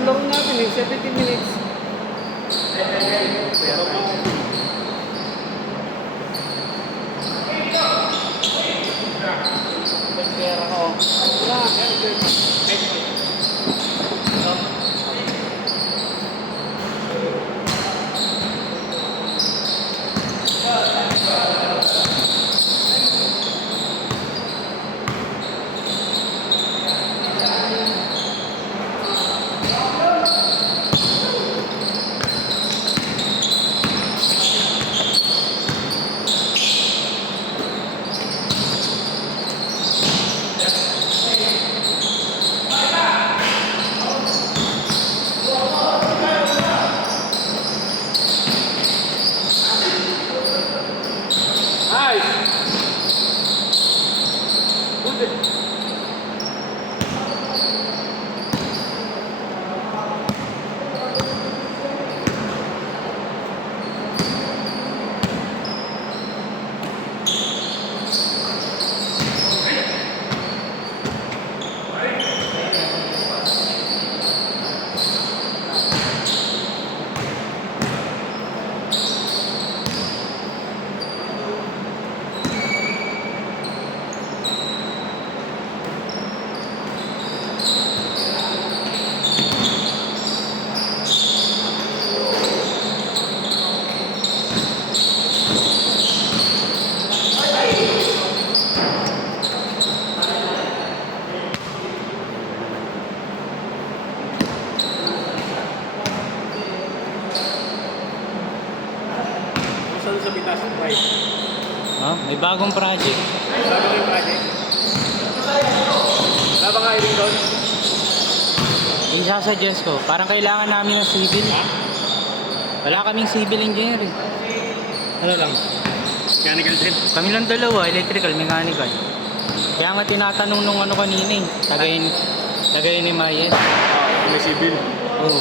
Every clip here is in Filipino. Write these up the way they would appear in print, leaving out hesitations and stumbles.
yung laro natin eh, 70 minutes. Pera ko. Wala. Sa Pitas, right? Oh, may bagong project. Bagong project. Wala ba kayo rin doon? Yung sasuggest ko, parang kailangan namin ng civil. Wala kaming civil engineer eh. Ano lang? Mechanical din. Kami lang dalawa, electrical, mechanical. Kaya nga tinatanong nung ano kanina eh. Tagay ni Mayen. May civil. Oo.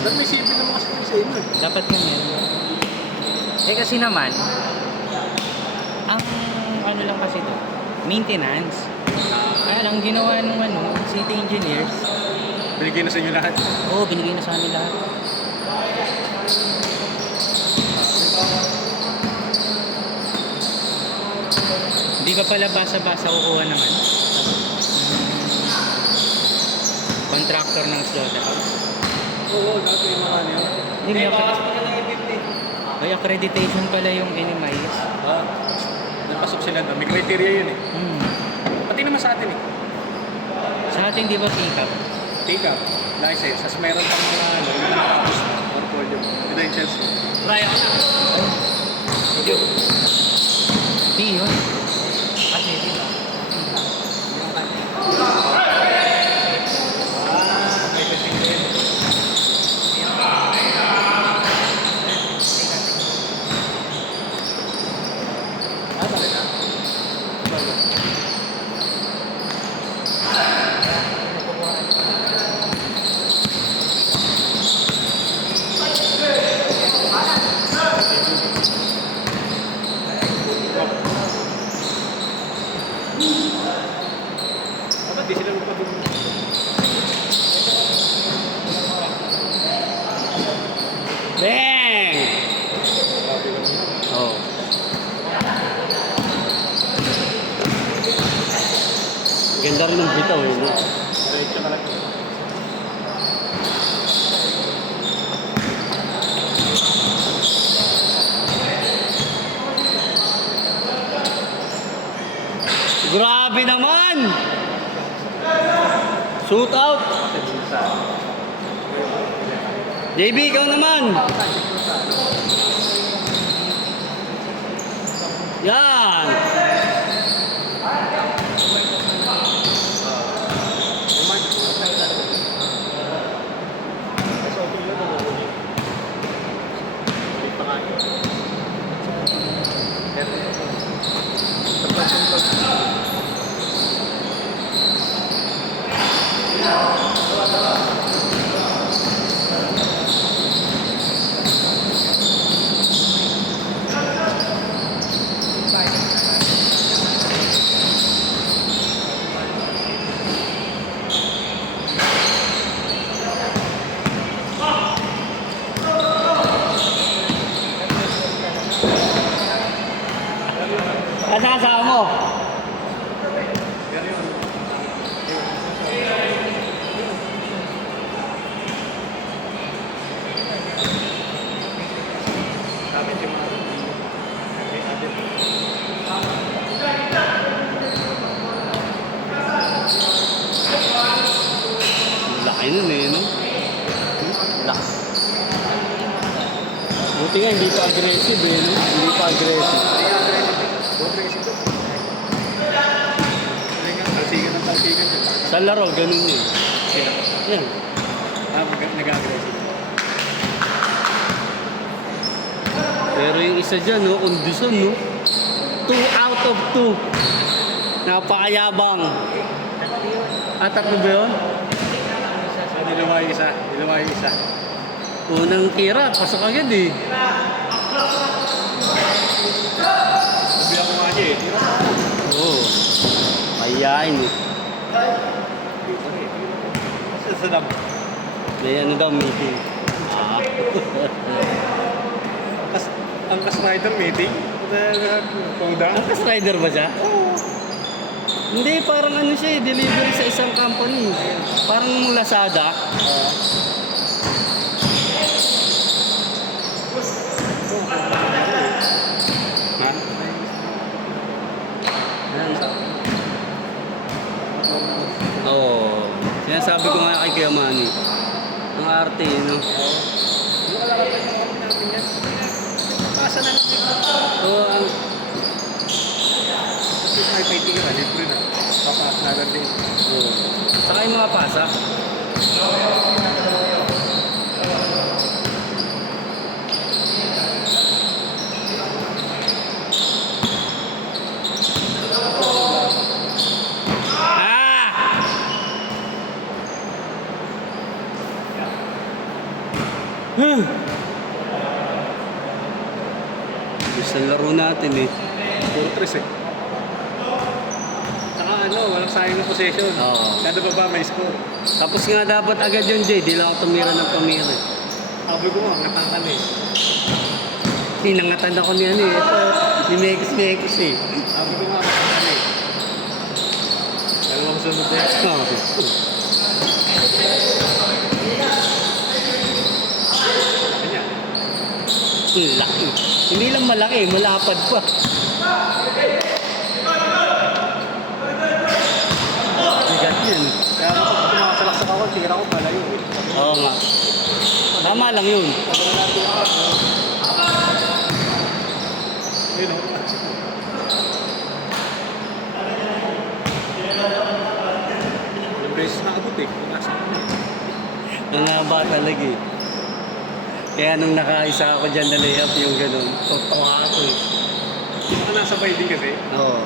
Ba't may civil naman kasi sa inyo eh? Dapat yun yan. Eh kasi naman, ang ano lang kasi to, maintenance. Kaya lang ginawa ng city engineers. Binigay na sa inyo lahat? Oo, binigay na sa amin lahat. Hindi ka pala basa-basa kukuha ng contractor ng slaughterhouse. Oo, dati yung mga ano yun. Hindi, may accreditation pala yung NMIS. Napasok sila doon. May criteria yun eh. Pati naman sa atin eh. Sa atin di ba pick up? Take up, license. As meron pang mga ano, yung nakapos na portfolio. Credentials. Try ako na. Di yun. Kasi di ba? May testing din. Talaga? Dapat di sila magpatulong. Bang! Oh. Ganda rin ng bitaw eh. Diretso ka lang. Grabe naman! Shoot out! JB, ikaw naman! Yan! inaasahan mo? Pero yun. Sabi niyo mga Laki nun eh, no? Laki. Buti nga, hindi pa aggressive eh, no? Hindi pa aggressive. Talsikan ng talsikan yun. Sa laro, ganun eh. Sila. Yan. Nag-aggressive. Pero yung isa dyan, no? Kondisyon, no? 2 out of 2. Napakayabang. At tatlo ba yun? Niluwa yung isa. Niluwa yung isa. Unang tira, pasok agad eh. Sabi ako nga niya eh. Tira sa ako. Oo. Mayayain eh. Sa dam. May ano daw, meeting. Ah. Ang ka-strider meeting. Pongda. Ang rider ba siya? Hindi, parang ano siya eh, delivery sa isang company. Parang Lazada. Ha? Oo. Sinasabi ko nga kay Kuya Manny. Ang arte, no? Pasa na lang yun. Oo, ang... Kasi may tira. Libre na. Papas na lang din. Oo. Saka yung mga pasa. Ah! Gusto ang laro natin eh. Puro tres eh. Saka ano, walang sayang ng possession. Oo. Kada baba may score. Tapos nga dapat agad yun, Jay. Di lang ako tumira ng tumira. Sabi ko nga, natangan eh. Sinangatan ako niyan eh. Ito, ni Mekis eh. Sabi ko nga, natangan eh. Dalawang sunod eh. Oh. Kanya. Ang laki. Hindi lang malaki, malapad pa. Bigat yan. Kaya ako, pag tumakalaksak ako, tira ko palayo eh. Oo nga. Tama lang yun. Yun o. Yung braces nakabot eh. Yung nasa Nangaba talaga eh. Kaya nung nakaisa ako dyan na layup yung ganun, tutuwa ako eh. Baka nasabay din kasi. Oo.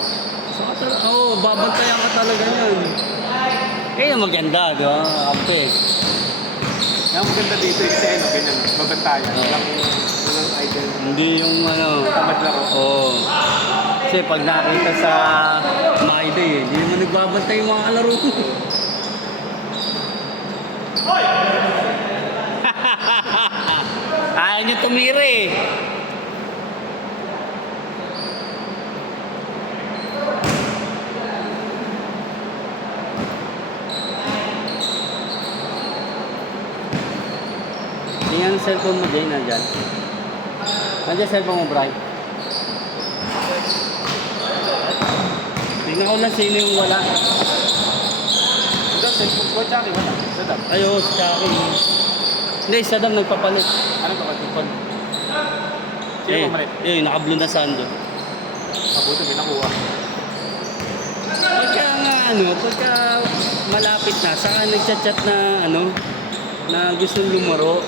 So, babantayan ka talaga yan. Kaya maganda, di ba? Ape. Kaya maganda dito yung seno, ganyan. Mabantayan. Oo. Walang idol. Hindi yung ano. Tamad laro. Oo. Kasi pag nakita sa My Day eh, hindi naman nagbabantay yung mga kalaro ko. Ayaw niyo tumira eh. Tingnan ang cellphone mo, Jay, nandyan. Nandiyan cellphone mo, Bri. Tingnan ko lang sino yung wala. Ito, cellphone ko, tsaka wala. Sadam. Ayo, si Chucky. Hindi, isa daw nagpapalit. Ano ba katipon? Sino Eh, pumalit? naka-blue na sando. Mabuti, may nakuha. Pagka nga, pagka malapit na, saka nagchat-chat na, na gustong lumaro.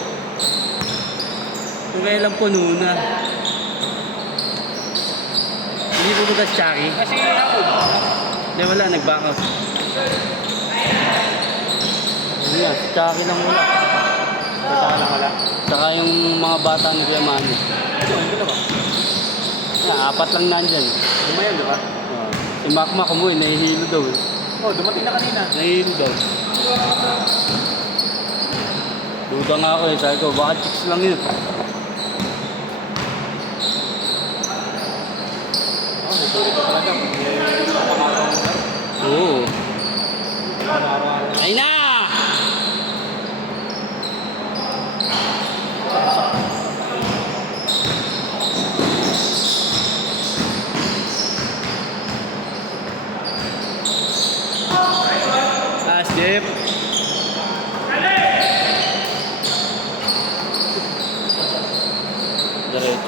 Kung kailan puno na. Hindi po ba si Chucky? Kasi ako, Hindi, wala, nag-back out. Hindi nga, si Chucky lang wala. bata lang wala. Saka yung mga bata ni Kuya Manny. Ito, hindi na ba? Apat lang nandyan. Lumayan, di ba? Si Makmak umuwi, nahihilo daw eh. Oh, dumating na kanina. Nahihilo daw. Duda nga ako eh, sabi ko, baka chicks lang yun. Oh, may tuloy pa talaga.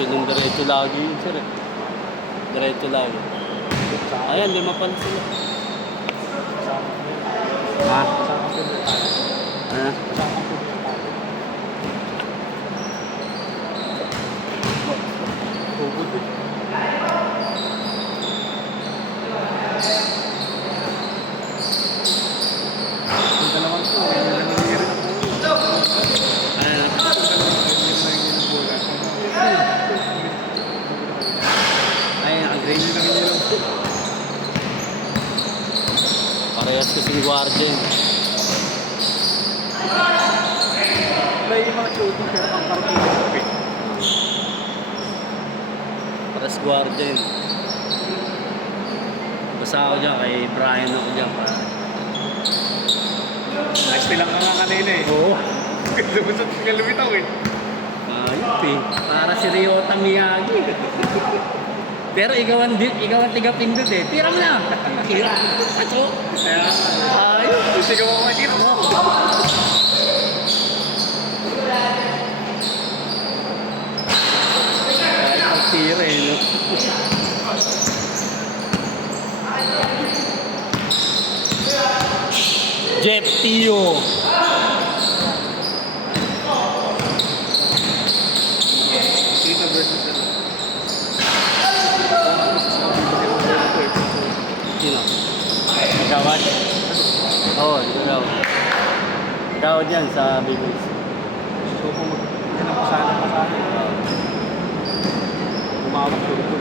diretso lagi yun, sir. Diretso lagi. Ayan, 5 pala sila. Ha? Ha? Yung dalawang to, yung nangyayari na po. Ayan. Yung nangyayari na po. Ayan, ang green. Yung nangyayari na po. Parehas kasing guardian. May mga shooting pero pang partida. Okay. Parehas guardian. Basta ako dyan, kay Brian ako dyan. Nice nilang nga kanina eh. Oo. Lumusot ka lumitaw eh. Ayop eh. Para si Ryota Miyagi. Pero ikaw ang tiga-pindot eh. Tira mo na. Tira. Ato. Kaya, Ayop. sigaw ako makikita mo. Ay, pagtira eh, no? Jeff Tio. Sino versus ano? Sino? Gawad? Oo, ikaw. Ikaw dyan sa Biblis. So kung yan ang pasana. Umawak ko ito.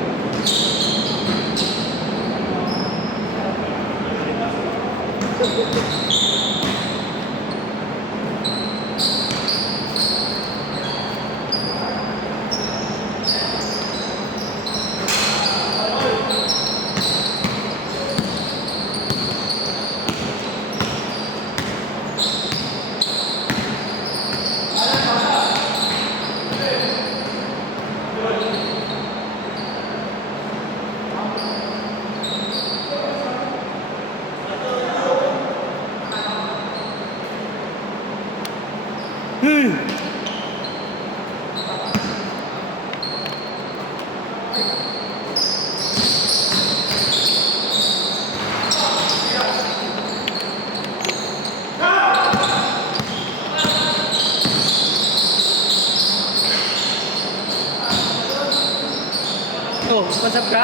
Oh, what's up ka?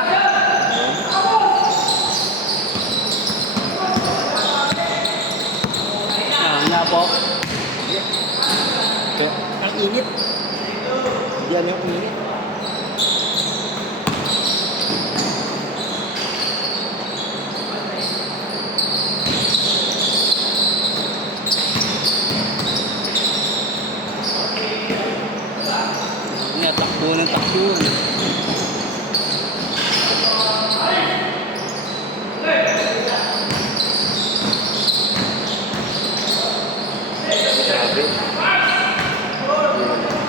Nga po. Ang init. Yan yung init. Nga, takbo ng takbo. Grabe.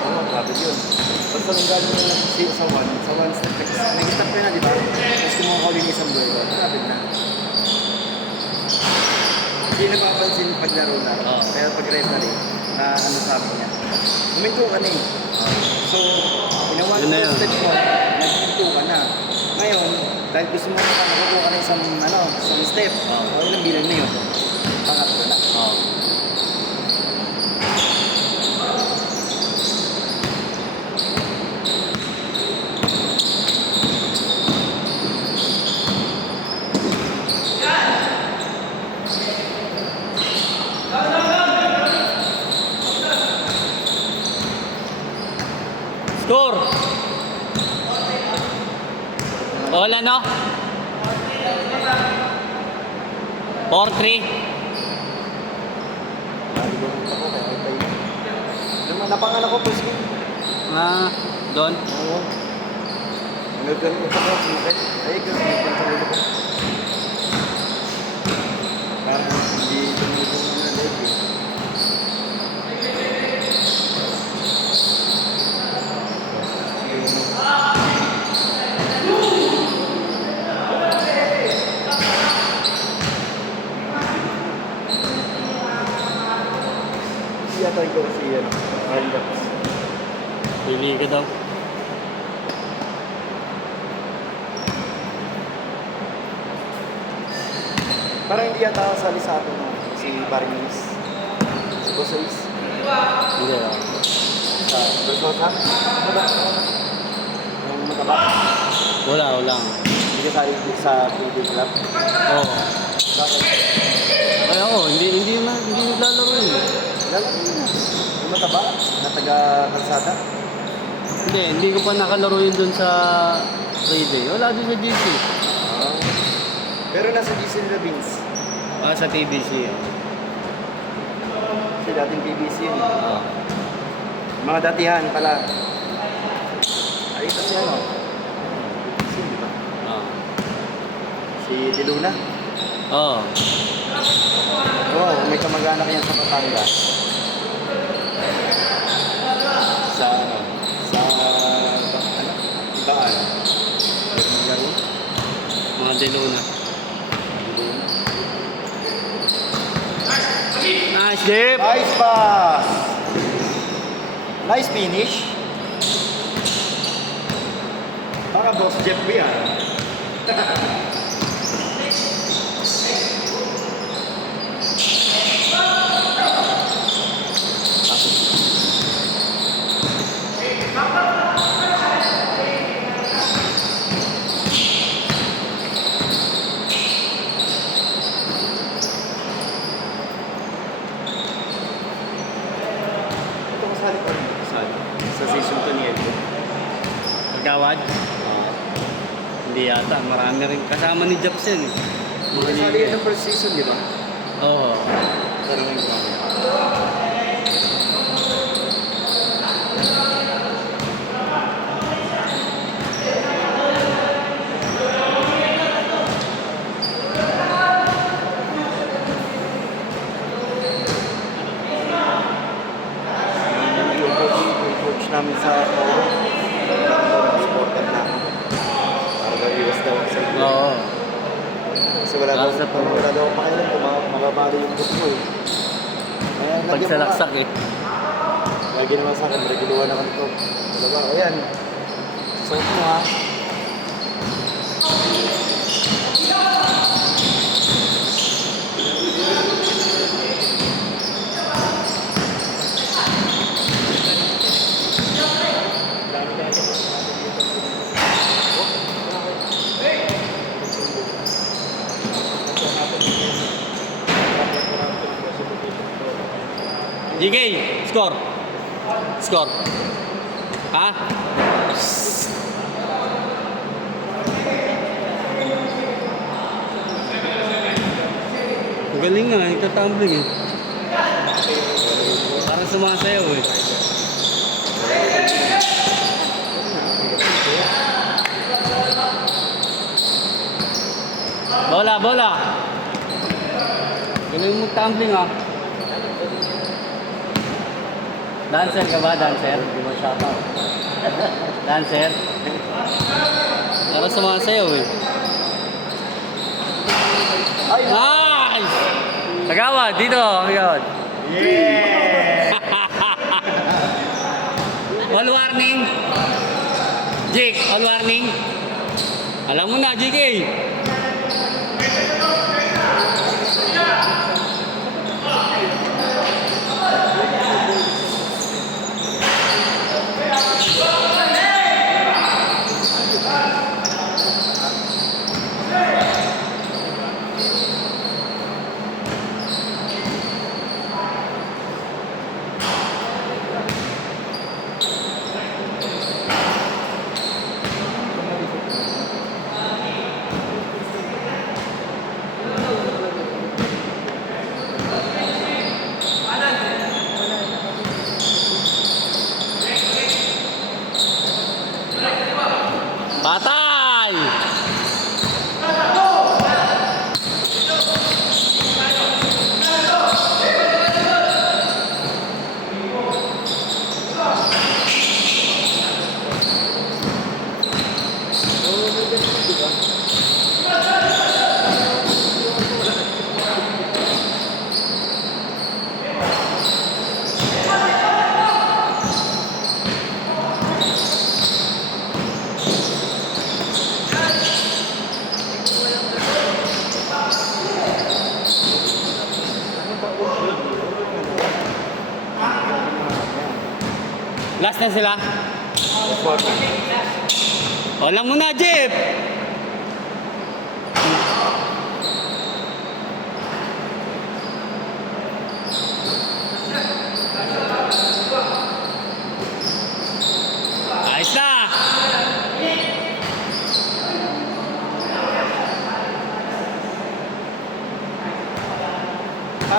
Oo, grabe yun. Basta nung gano'n na sa one step, nag-stop ka na, di ba? Tapos kumuha ka ulit isang duelo, grabe na. Hindi napapansin paglaro na. Oo. Pero pag referee, na ano sabi niya, huminto ka na eh. So, ginawa Yun na ko yun. step mo, naghinto ka na. Ngayon, dahil gusto mo nakukuha ka na isang step, Oo. ilang bilang na yun? Pangatlo na. Oo. Score! Wala no? 4-3. Napangalan ko, boss ko. Doon. Oo. Nagkaroon ko sa sumakit. Ay, gano'n yung pagkakulo ko. Parang hindi tumulong na leg eh. Yata ko si Carlos. Pili ka daw. Parang hindi yata ako sali sa atin si Barnes. Si Bosois. Hindi ah. Sa Bersosa. Ano ba? Yung mataba. Wala. Hindi ka sali sa PB Club. Oo. Bakit? Kaya ako, hindi naglalaro yun. Lalaki mo na. Yung mataba na taga-kalsada. Hindi ko pa nakalaro yun dun sa Friday. Wala dun sa GC. Ah. Pero nasa GC nila Vince. Sa TBC. Kasi dating PBC yun. Ah. Mga datihan pala. Ay, ito si ano? PBC, di ba? Ah. Si De Luna. Oo. Oo, may kamag-anak yan sa Patangas. Sa ano? Sa ano? Ibaan. Mga Deluna. Nice dip! Nice pass! Nice finish. Para boss Jeff B ah. Ito kasali pa rin. Kasali. Sa season 2 ni Edwin. Pagkawad? Hindi yata. Marami rin kasama ni Japsen. Kasali yan ng first season, di ba? Oo. Pero may gumamit. Yung coach namin sa Moro, supported na ako. Para daw iwas daw sa Oo. Kasi wala daw Nasa Moro. wala daw pakialam kung mababali yung book ko eh. Kaya Pagsalaksak eh. Kaya ginawa sa akin, reguluhan na kanito. Diba? Ayan. Suot mo ha. GK, score. Score. Ha? Galing nga, nagtatumbling eh. Parang sumasayaw eh. Bola. Galing mo tumbling ah. Dancer ka ba? Dancer? Hindi mo shoutout. Dancer? Parang sumasayaw eh. Ay! Nice! Kagawad, dito, kagawad. Yeah! All warning. Jake, all warning. Alam mo na, JK. Last na sila. Four na. O lang muna, Jeep! Ayos na!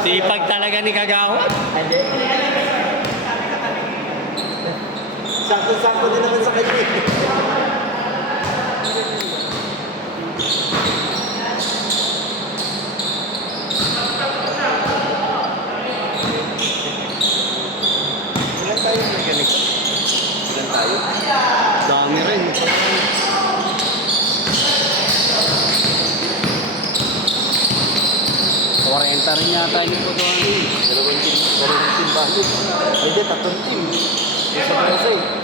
Sipag talaga ni Kagawad. Hindi. Sakto-sakto din naman sa kanya eh. Ilan tayo may ganito? Ilan tayo? Dami rin. Orenta rin yata yung po doon. Dalawang team balik. Ay, di, tatlong team. Yung sa Brasa eh.